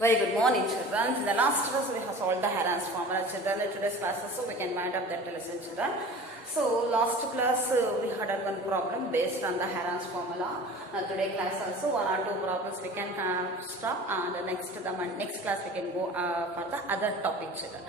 Very good morning, children. In the last class, we have solved the Heron's formula, children. In today's class, so we can wind up that lesson, children. So, last class, we had one problem based on the Heron's formula. Today class also, one or two problems we can stop, and next class we can go for the other topic, children.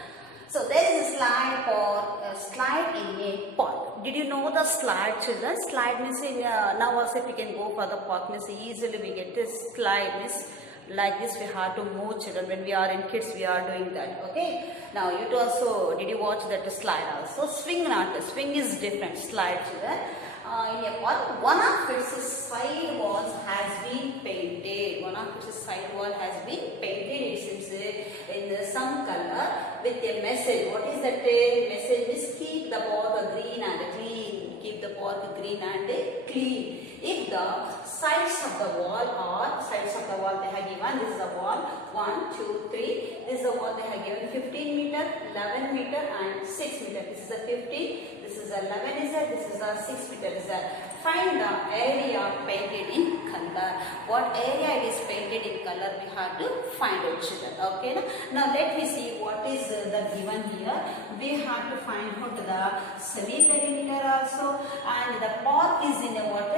So, there is a slide in a park. Did you know the slide, children? Slide means, now also if we can go for the park, means easily we get this slide, means like this we have to move, children. When we are in kids, we are doing that. Okay. Now you also, did you watch that slide also? Swing is different. Slide, children. In a park, one of its side walls has been painted. One of its side wall has been painted. It seems in some color with a message. What is that message? Is keep the park green and clean. Keep the park green and clean. If the sides of the wall they have given, this is the wall 1, 2, 3. This is the wall they have given 15 meter, 11 meter and 6 meter. This is a 15. This is a 11 is there. This is a 6 meter is there. Find the area painted in color. What area it is painted in color we have to find out, children. Okay. Now let me see what is the given here. We have to find out the semi-perimeter also, and the park is in a what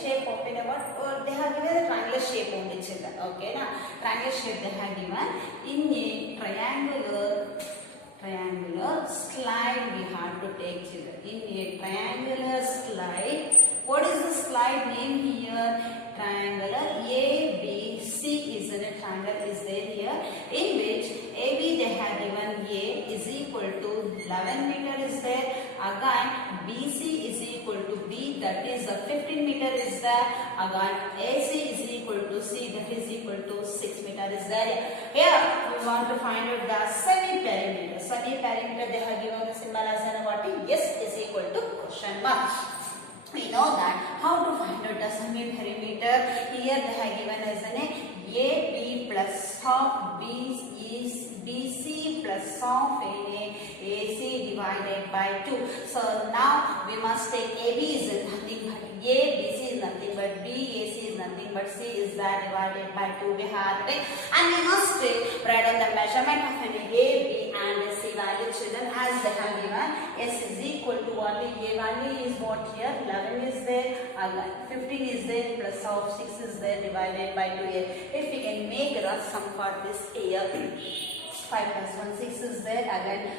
shape of in a what they have given a triangular shape only, children. Okay. Now triangular shape they have given in a triangular slide we have to take, children. In a triangular slide, what is the slide name here? Triangular ABC is in a triangle is there here, in which AB they have given A is equal to 11 meter is there. Again BC is equal to B, that is the 15 meter is there. Again AC is equal to C, that is equal to 6 meter is there. Here we want to find out the semi-perimeter. Semi-perimeter they have given the symbol as an what? Yes is equal to question mark. We know that how to find out the semi-perimeter. Here they have given as an AB plus of B is BC plus of AC divided by 2. So now we must take AB is nothing but A, BC is nothing but B, AC is nothing but C is that divided by 2 we have it. And we must write down the measurement of an A, B and C value, children, as they have given. S is equal to only A value is what here? 11 is there, 15 is there, plus of 6 is there divided by 2 here. If we can make a sum for this here, 5 plus 1, 6 is there, again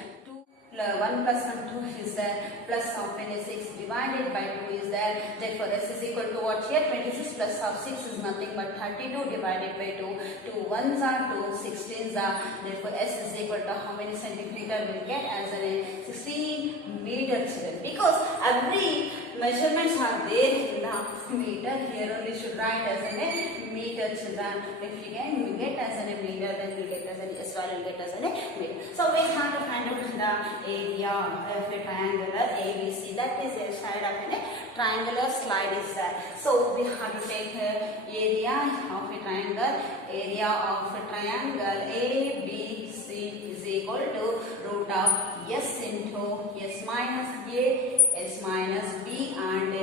1 plus 1, 2 is there, plus of 26 divided by 2 is there. Therefore S is equal to what here? 26 plus of 6 is nothing but 32 divided by 2. 2 1s are 2, 16s are. Therefore S is equal to how many centimeter we get as a 16 meters, because every measurements are there in the meter. Here only should write as a meter, children. If you can get as a meter, then we get as an S value, get as a meter. So we have to find out the area of a triangular ABC. That is a side of a triangular slide is there. So we have to take area of a triangle. Area of a triangle ABC is equal to root of S into S minus A, S minus B and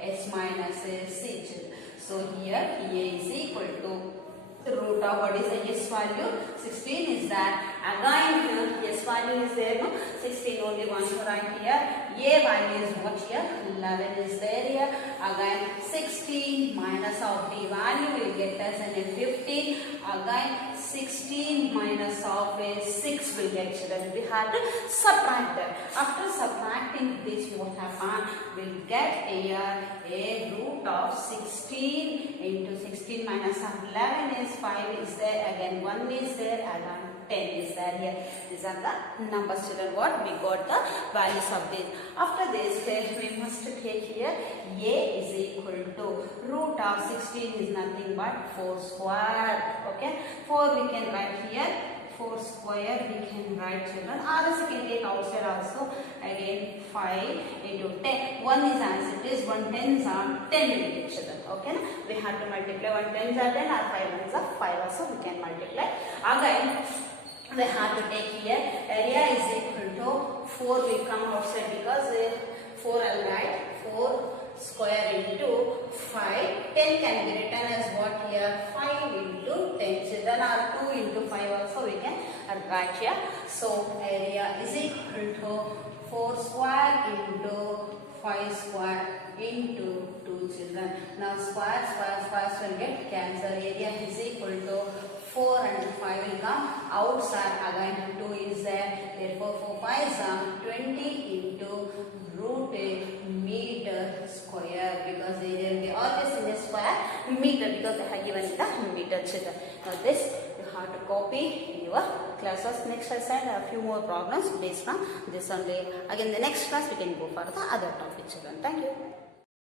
S minus C. So here A is equal to the root of what is the S value? 16 is that. Again here S value is there, no? 16 only one to write here. A value is what here? 11 is there here. Again 16 minus of B value will get us an 15. Again 16 minus of 6 will get, children. We have to subtract that. After subtracting this, what happen? We'll get here a root of 16 into 16 minus of 11 is 5 is there. Again 1 is there. Again 10 is there here. These are the numbers, children. What we got the values of this. After this, we must take here A is equal to root of 16 is nothing but 4 square. Okay, 4 we can write here. 4 square we can write, children. Or else you can take outside also. Again 5 into 10. 1 is as it is. 1 tens are 10 will get, children. Okay, we have to multiply 1 tens are 10 or 5 ones are 5 also we can multiply. Again we have to take here area is equal to 4 will come outside, because 4 I'll write 4 square into 5. 10 can be written as what here? 5 into 10. Children, or 2 into 5 also we can write here. So area is equal to 4 square into 5 square into 2 children. Now square will get cancelled. Area is equal to 4 and 5 will come outside. Again 2 is there. Therefore 4 5 are 20 into root meter square, because they always in the square meter, because they have given the meter children. Now this you have to copy in your classes. Next I said a few more problems based on this only. Again the next class we can go for the other topic children. Thank you.